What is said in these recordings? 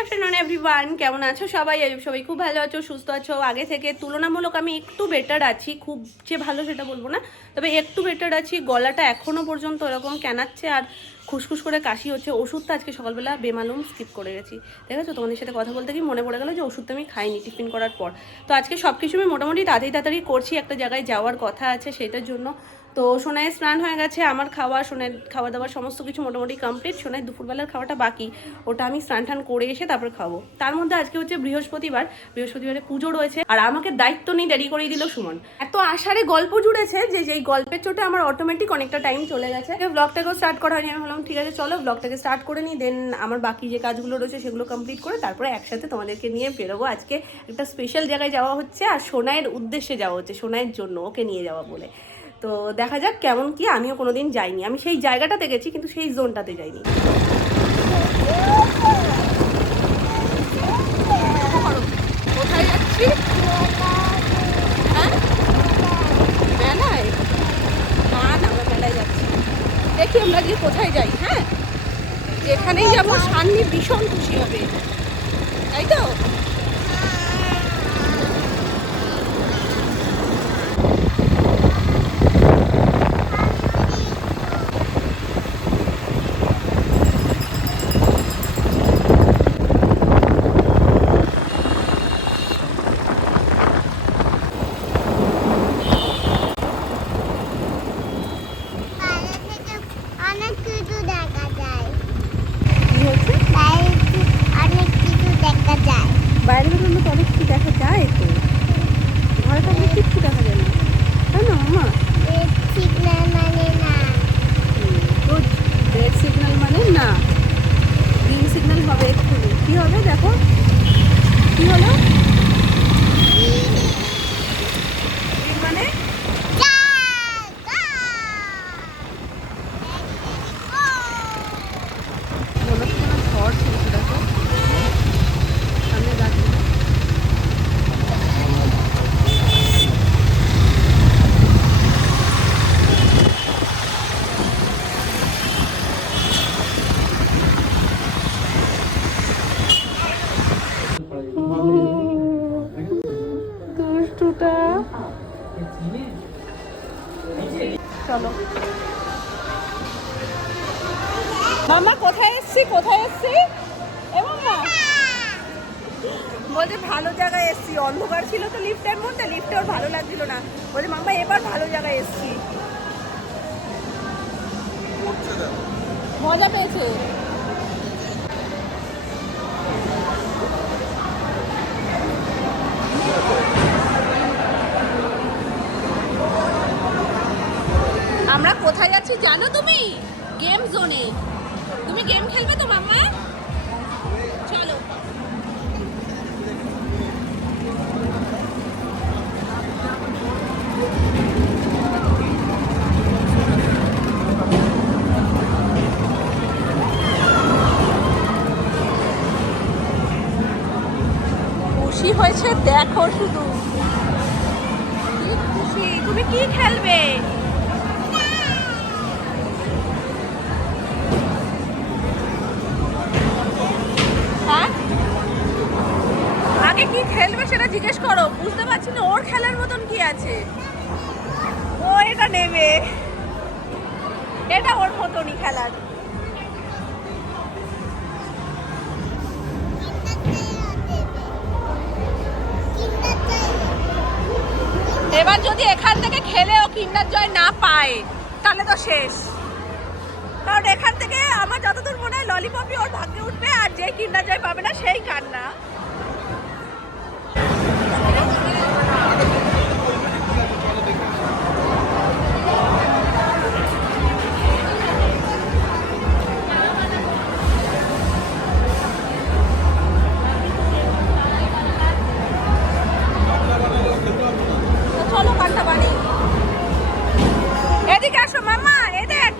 Afternoon everyone, কেমন আছো সবাই? সবাই খুব ভালো আছো, সুস্থ আছো। আগে থেকে তুলনামূলক আমি একটু বেটার আছি, খুব যে ভালো সেটা বলবো না, তবে একটু বেটার আছি। গলাটা এখনও পর্যন্ত এরকম ক্যানাচ্ছে আর খুসখুস করে কাশি হচ্ছে। ওষুধটা আজকে সকালবেলা বেমালুম স্কিপ করে গেছি। দেখেছো, তোমাদের সাথে কথা বলতে গিয়ে মনে পড়ে গেলো যে ওষুধটা আমি খাইনি টিফিন করার পর। তো আজকে সব কিছু আমি মোটামুটি তাড়াতাড়ি করছি, একটা জায়গায় যাওয়ার কথা আছে সেটার জন্য। তো সোনায় স্নান হয়ে গেছে, আমার সোনায় খাওয়া দাওয়া সমস্ত কিছু মোটামুটি কমপ্লিট। সোনায় দুপুরবেলার খাওয়াটা বাকি, ওটা আমি স্নান টান করে এসে তারপর খাবো। তার মধ্যে আজকে হচ্ছে বৃহস্পতিবারে পুজো রয়েছে, আর আমাকে দায়িত্ব নিয়ে দেরি করেই দিল সুমন। এত আষাঢ়ে গল্প জুড়েছে যে যেই গল্পের চোটে আমার অটোমেটিক অনেকটা টাইম চলে গেছে। ব্লগটাকেও স্টার্ট করা হয়নি। আমি ভাবলাম ঠিক আছে চলো ব্লগটাকে স্টার্ট করে নিই, দেন আমার বাকি যে কাজগুলো রয়েছে সেগুলো কমপ্লিট করে তারপরে একসাথে তোমাদেরকে নিয়ে বেরোবো। আজকে একটা স্পেশাল জায়গায় যাওয়া হচ্ছে, আর সোনাইয়ের উদ্দেশ্যে যাওয়া হচ্ছে, সোনাইয়ের জন্য ওকে নিয়ে যাওয়া বলে। তো দেখা যাক কেমন কি। আমিও কোনোদিন যাইনি, আমি সেই জায়গাটাতে গেছি কিন্তু সেই জোনটাতে যাইনি। কোথায় যাচ্ছি? হ্যাঁ, মেলায়? না না, আমরা মেলায় যাচ্ছি। দেখি আমরা গিয়ে কোথায় যাই। হ্যাঁ, যেখানেই যাবো সান্নি ভীষণ খুশি হবে, তাই তো? বাইরে বেরোলে তো অনেক কিছু দেখা যায়, তো ঘরে থাকলে কিচ্ছু দেখা যায় না, তাই না মামা? রেড সিগন্যাল মানে না, গ্রিন সিগন্যাল হবে এক্ষুনি। কি হবে দেখো, কি হলো? মানে মনে হচ্ছে যেন ঝড় ছিল, দেখো সামনে গাছ। দুষ্টুটা, চলো। মামা কোথায় এসছি, কোথায় এসছি? এ মামা বলছে ভালো জায়গায় এসছি। অন্ধকার ছিল তো লিফটের মধ্যে, লিফটে ওর ভালো লাগছিল না, বলছে মামা এবার ভালো জায়গায় এসছি। মজা পেয়েছে। আমরা কোথায় যাচ্ছি জানো তুমি? গেম জোনে। তুমি গেম খেলবে তো মাম্মা? চলো। খুশি হয়েছে দেখো শুধু, কি খুশি। তুমি কি খেলবে? হ্যাঁ, আগে কি খেলবে সেটা জিজ্ঞেস করো। বুঝতে পারছি না ওর খেলার মতন কি আছে। ও এটা নেবে, এটা ওর মতনই খেলার। এবার যদি এখান থেকে খেলেও কিন্ডার জয় না পায় তাহলে তো শেষ। কারণ এখান থেকে আমার যতদূর মনে হয় ললিপপই ওর ভাগ্যে উঠবে, আর যে কিন্ডার জয় পাবে না সেই কান্না। চলো কান্না বাড়ি, এদিকে আসো মাম্মা, এ দেখ।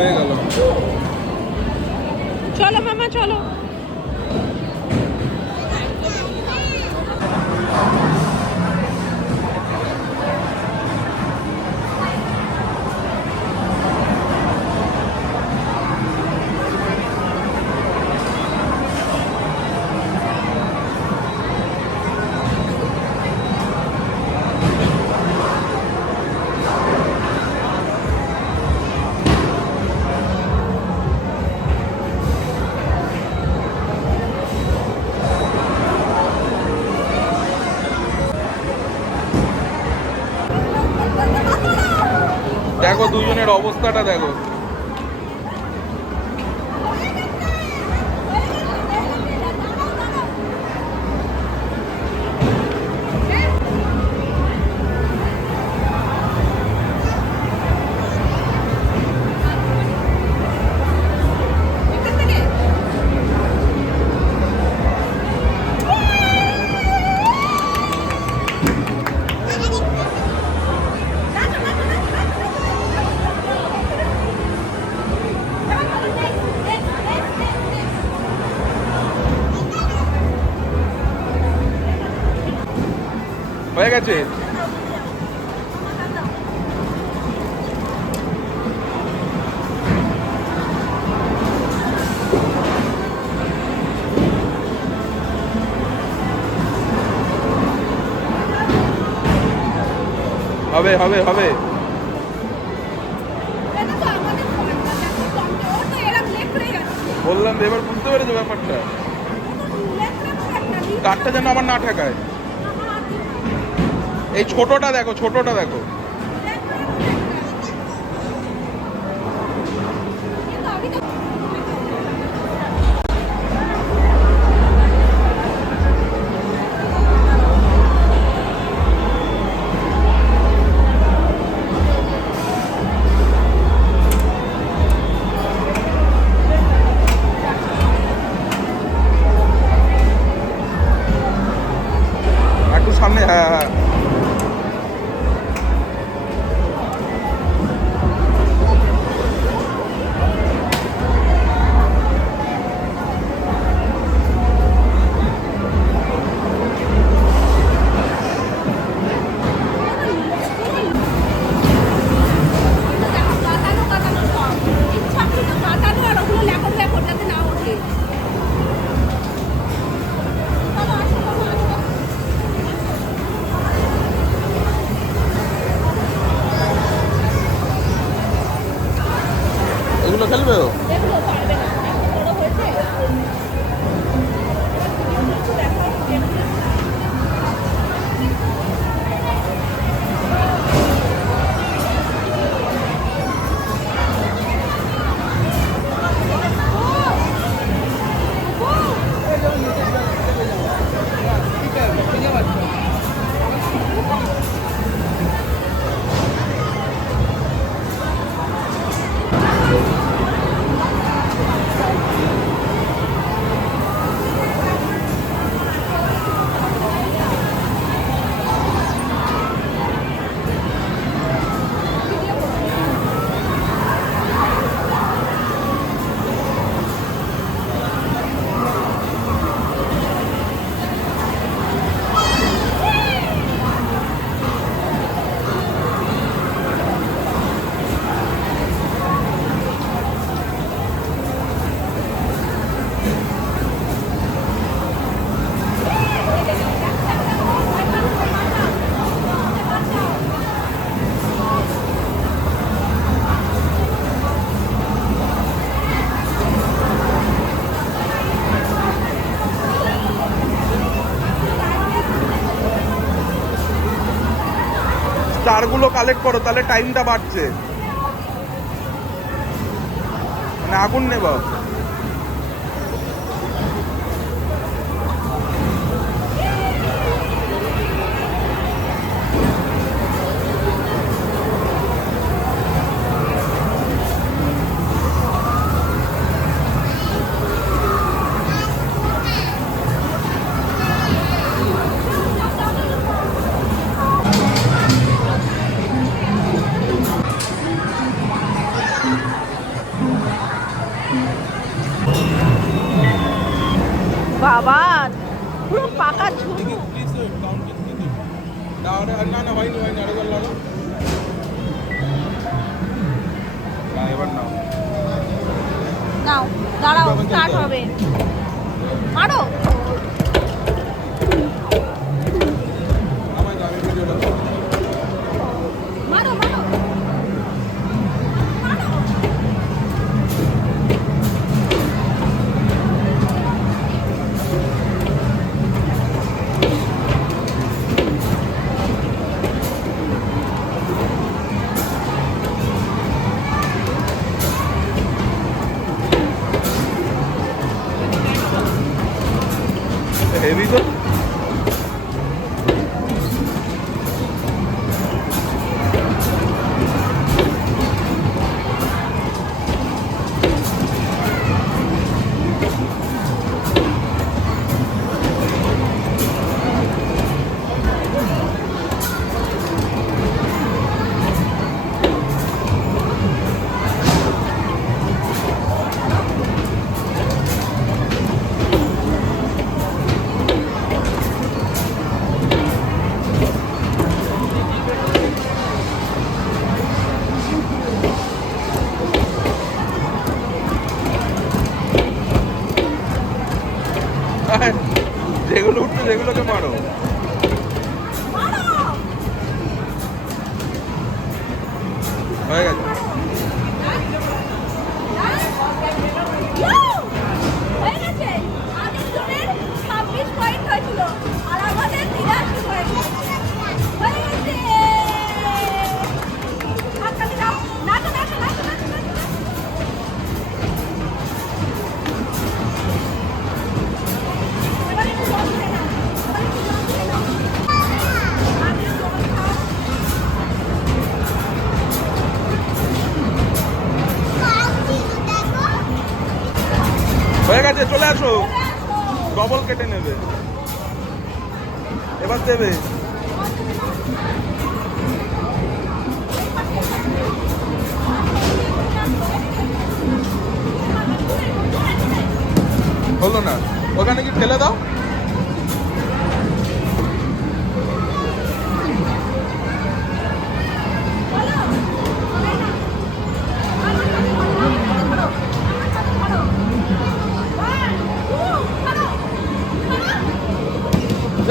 হয়ে গেল। চলো মামা চলো। দেখো দুজনের অবস্থাটা দেখো। হয়ে গেছে। হবে হবে হবে। বললাম এবার বুঝতে পেরেছো ব্যাপারটা, কাঠটা যেন আবার না ঠেকায়। এই ছোটটা দেখো, ছোটটা দেখো। একটু সামনে, হ্যাঁ হ্যাঁ। এগুলো খেলবে ও? স্টারগুলো কালেক্ট করো, তাহলে টাইমটা বাড়ছে। মানে আগুন নেবা। বাবা পুরো পাকা ঝুড়ি। না না হয়নি হয়নি আরেকবার লাগো। এবার নাও নাও দাঁড়াও, স্টার্ট হবে, মারো। আমায় আমি ভিডিওটা মারো মারো মারো। হেভি তো। যেগুলো উঠছে সেগুলোকে মারো। হয়ে গেছে। হয়ে গেছে। আগের জনের 26 পয়েন্ট হয়েছিল আর আমাদের 83 পয়েন্ট হয়ে গেছে। হাততালি দাও, নাচো নাচো নাচো নাচো নাচো। এবার একটু জল খেয়ে নাও, এবার একটু জল খেয়ে নাও। আগে জল খাও। হয়ে গেছে, চলে আসো। ডবল কেটে নেবে, এবার দেবে। হলো না, ওখানে কি ফেলে দাও।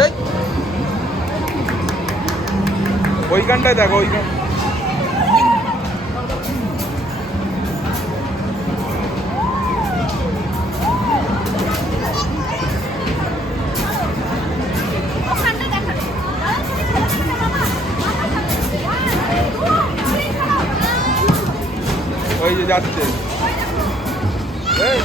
এই, ওইখানটায় দেখো, ওইখান। ওই যে যাচ্ছে। এই,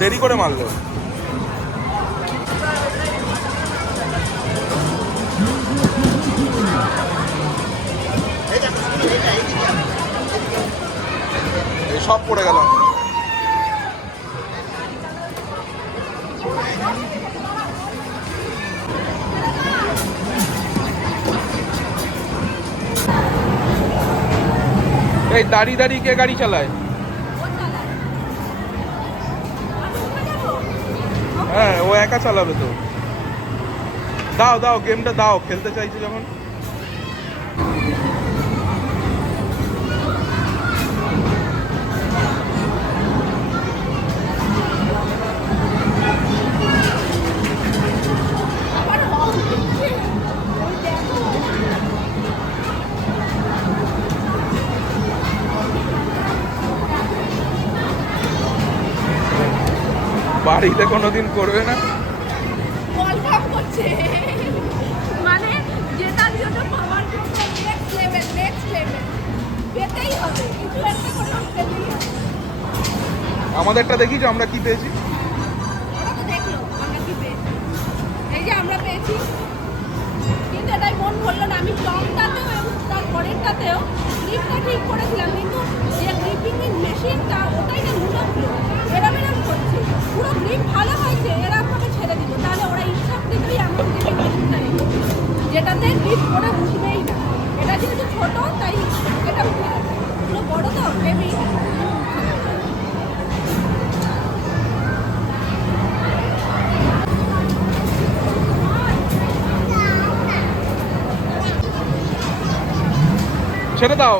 দেরি করে মারলো। এই সব পড়ে গেল। এই দাঁড়িয়ে দাঁড়িয়ে কে গাড়ি চালায়? হ্যাঁ, ও একা চালাবে তো। দাও দাও, গেমটা দাও, খেলতে চাইছে যখন। বাড়িতে কোনোদিন করবে না। কলকাপ করছে মানে জেতার জন্য পাওয়ার জন্য নেক্সট লেভেল পেতেই হবে, কিছু একটা করে পেতেই হবে। আমাদেরটা দেখিস আমরা কি পেয়েছি। ওরা তো দেখলো আমরা কি পেয়েছি, এই যে আমরা পেয়েছি, কিন্তু এটাই মন বললো না, আমি টপটাতেও এবং তার পরেরটাতেও গ্রিপটা ঠিক করেছিলাম, কিন্তু যে গ্রিপিং মেশিনটা ওটাই না মুড়াচ্ছিল, এরম করছে। পুরো গ্রিপ ভালো হয়েছে, এরা আমাকে ছেড়ে দিল। তাহলে ওরা ইচ্ছাকৃতই এমন গ্রিপিং মেশিনটা রেখেছে যেটাতে গ্রিপ করে উঠবেই না। এটা যেহেতু ছোটো তাই এটা উঠে যাবে, পুরো বড়ো তো হেভি। ছেড়ে দাও।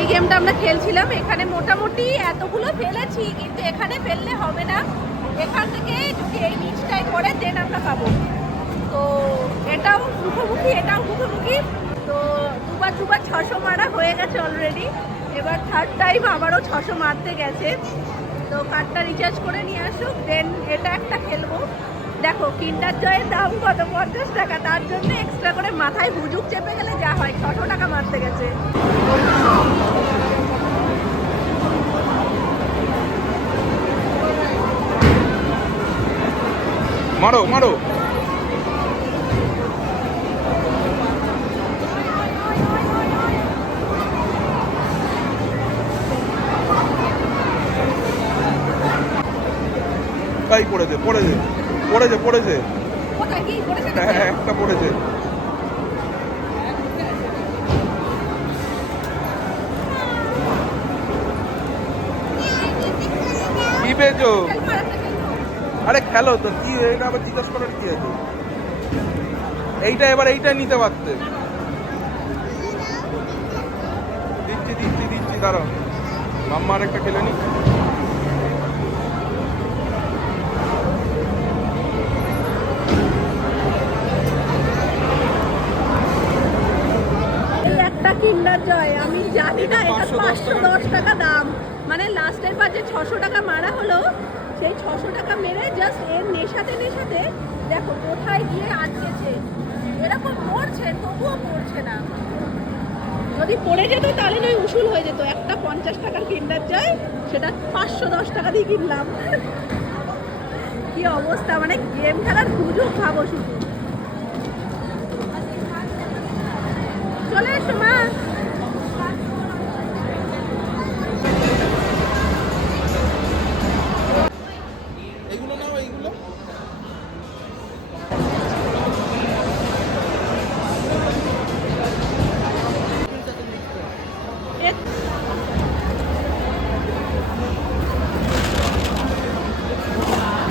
এই গেমটা আমরা খেলছিলাম, এখানে মোটামুটি এতগুলো ফেলেছি, কিন্তু এখানে ফেললে হবে না। এখান থেকে যদি এই নিচটায় করে দেন আমরা পাবো। তো এটাও মুখোমুখি, এটাও মুখোমুখি। তো দুবার 600 মারা হয়ে গেছে অলরেডি। এবার থার্ড টাইম আবারও 600 মারতে গেছে। তো কার্ডটা রিচার্জ করে নিয়ে আসুক, দেন এটা একটা খেলবো। দেখো কিন্ডার জয়ের দাম কত, 50 টাকা। তার জন্য এক্সট্রা করে মাথায় হুজুক চেপে গেলে যা হয়, 600 টাকা মারতে গেছে। মারো মারো। তাই পড়েছে পড়েছে পড়েছে পড়েছে, কোথায় কি করেছে? হ্যাঁ একটা পড়েছে। কি পেয়েছো? আরে খেলো তো, কি এটা আবার জিজ্ঞাসা করার কি আছে? এইটা এবার এইটা নিতে পারতে। দিচ্ছি দিচ্ছি দিচ্ছি, দাঁড়াও মাম্মা আর একটা খেলে নি। একটা কিন্ডার জয়, আমি জানি না এটা 510 টাকা দাম। মানে লাস্টের বার যে 600 টাকা মারা হলো, সেই 600 টাকা মেরে জাস্ট এর নেশাতে নেশাতে দেখো কোথায় গিয়ে আটকেছে। এরকম পড়ছে তবুও পড়ছে না। যদি পড়ে যেত তাহলে নয় উসুল হয়ে যেত। একটা 50 টাকার কিন্ডার জয়, সেটা 510 টাকা দিয়ে কিনলাম। কি অবস্থা, মানে গেম খেলার সুযোগ খাবো শুধু। চলে এসো মা। এইগুলো নাও, এইগুলো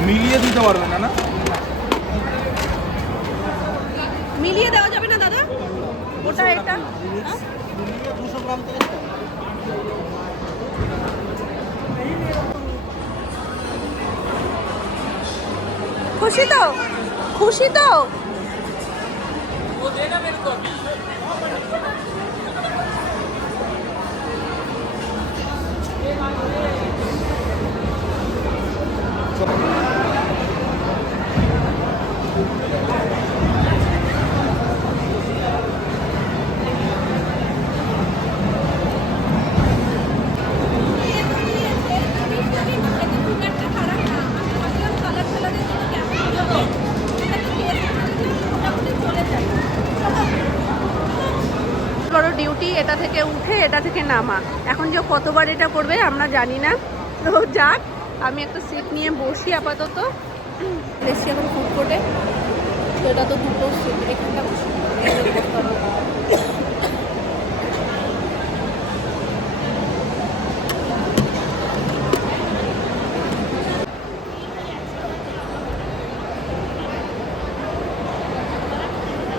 মিলিয়ে দিতে পারবে না? না মিলিয়ে দেওয়া যাবে না দাদা, ওটা এটা। 200 গ্রাম থেকে খুশি তো? খুশি তো? বড় ডিউটি, এটা থেকে উঠে এটা থেকে নামা। এখন যে কতবার এটা করবে আমরা জানি না। তো যাক, আমি একটা সিট নিয়ে বসি আপাতত। এসছি এখন ফুড কোর্টে। তো এটা তো দুটো সিট, এখানটা বসি।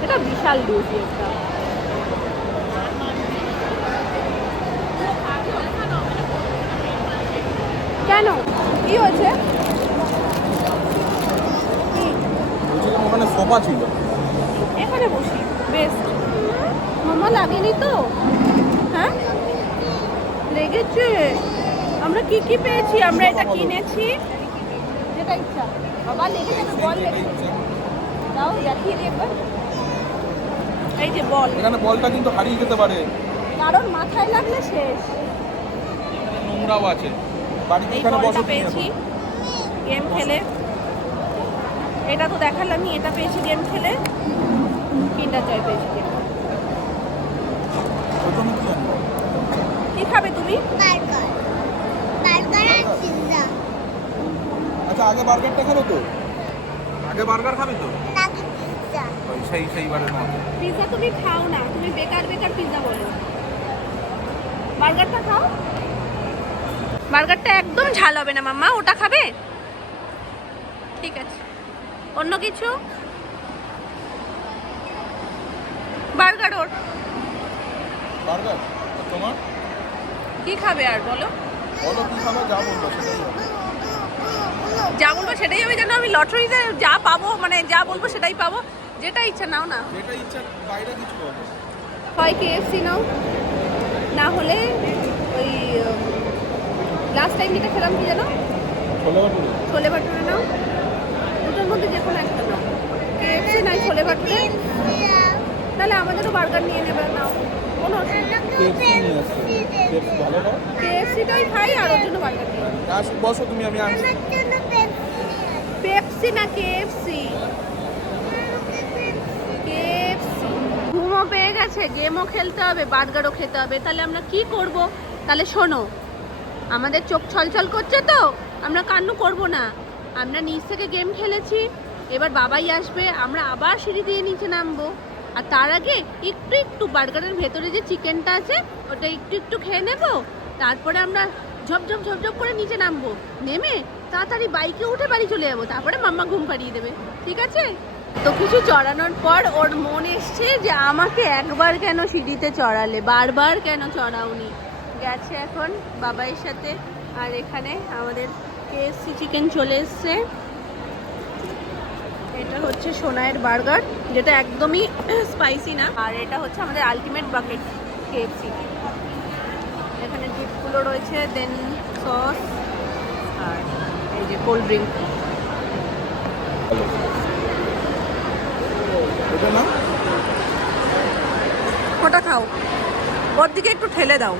এটা বিশাল ডিউটি একটা। কেন, কি হয়েছে? ওখানে সোফা ছিল, এখানে বসি, বেস্ট। মামা লাগেনি তো? হ্যাঁ লেগেছে। আমরা কি কি পেয়েছি? আমরা এটা কিনেছি, যেটা ইচ্ছা। বাবা লেগে যাবে, বল লেগে যাবে। যাও দেখিয়ে দিই একবার। এই যে বল, এখানে বলটা কিন্তু হারিয়ে যেতে পারে, কারণ মাথায় লাগলে শেষ। নোংরাও আছে। বাড়িতে এই এখানে বলটা বসো পেয়েছি গেম খেলে, এটা তো দেখালামই, এটা পেয়েছি গেম খেলে, কিন্ডার জয় পেয়েছি গেম। প্রথমে কি আনবো? কি খাবে তুমি? বার্গার বার্গার আর পিৎজা আচ্ছা আগে বার্গারটা খাবে তো? আগে বার্গার খাবে তো? নাকি পিৎজা ওই সেইবারের মতো। পিৎজা তুমি খাও না, তুমি বেকার বেকার পিৎজা বলো। বার্গারটা খাও। বার্গারটা একদম ঝাল হবে না মাম্মা, ওটা খাবে? ঠিক আছে, অন্য কিছু? বার্গার ওর। বার্গার তোমার? কি খাবে আর বলো? বলো কি খাবে, যা বলবো সেটাই হবে। যা বলবো সেটাই হবে, যেন আমি লটারিতে যা পাবো, মানে যা বলবো সেটাই পাবো। যেটা ইচ্ছা নাও না। যেটা ইচ্ছা, বাইরে কিছু হবে। হয় কেএফসি নাও, না হলে ওই লাস্ট টাইম যেটা খেলাম কি জানো, ছোলে ভাটুরে। ছোলে ভাটুরে নাও, দুটোর মধ্যে যে কোনো একটা নাও, কেএফসি নাই ছোলে ভাটুরে। তাহলে আমাদেরও বার্গার নিয়ে নেবে, নাও, কোনো অসুবিধা নেই। কেএফসি নিয়ে আসছে, কেএফসি ভালো হয়। কেএফসিটাই খাই আর ওর জন্য বার্গার নিয়ে নেবে। বসো তুমি, আমি আনছি। পেপসি না কেএফসি? কেএফসি। ঘুমও পেয়ে গেছে, গেমও খেলতে হবে, বার্গারও খেতে হবে, তাহলে আমরা কি করব? তাহলে শোনো, আমাদের চোখ ছলছল করছে তো আমরা কান্নু করব না। আমরা নিচ থেকে গেম খেলেছি, এবার বাবাই আসবে, আমরা আবার সিঁড়ি দিয়ে নিচে নামবো। আর তার আগে একটু একটু বার্গারের ভেতরে যে চিকেনটা আছে ওটা একটু একটু খেয়ে নেব, তারপরে আমরা ঝপঝপ ঝপঝপ করে নিচে নামবো, নেমে তাড়াতাড়ি বাইকে উঠে বাড়ি চলে যাবো, তারপরে মাম্মা ঘুম পাড়িয়ে দেবে, ঠিক আছে? তো কিছু চড়ানোর পর ওর মন এসছে যে আমাকে একবার কেন সিঁড়িতে চড়ালে, বারবার কেন চড়াওনি। গেছে এখন বাবাইয়ের সাথে। আর এখানে আমাদের কেএফসি চিকেন চলে এসছে। এটা হচ্ছে সোনাইয়ের বার্গার, যেটা একদমই স্পাইসি না। আর এটা হচ্ছে আমাদের আলটিমেট বাকেট কেএফসি। এখানে ডিপগুলো রয়েছে, দেন সস, আর এই যে কোল্ড ড্রিঙ্ক। এটা না, ওটা খাও, ওর দিকে একটু ঠেলে দাও।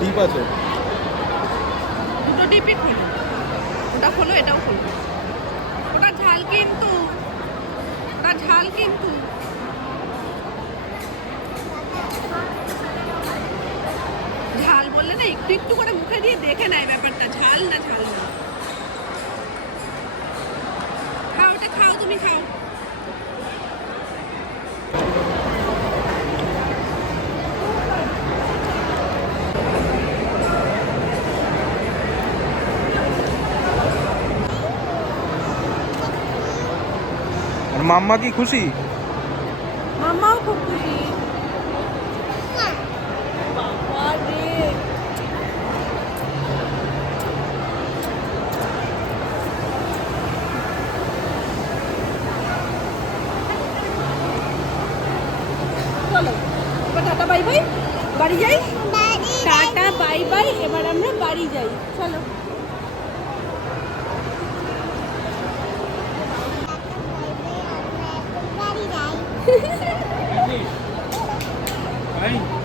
ডিপ আছে। দুটো ডিপই খোলো, ওটা খোলো এটাও খোলো। ওটা ঝাল কিন্তু, ওটা ঝাল কিন্তু। ঝাল বললে না, একটু একটু করে মুখে দিয়ে দেখে নেয় ব্যাপারটা ঝাল না ঝাল না। খাও, ওটা খাও, তুমি খাও। আর মাম্মা কি খুশি? মাম্মাও খুব খুশি। বাবা রে, চলো এবার টাটা বাই বাই, বাড়ি যাই। টাটা বাই বাই, এবার আমরা বাড়ি যাই, চলো। বাড়ি যাই Fine.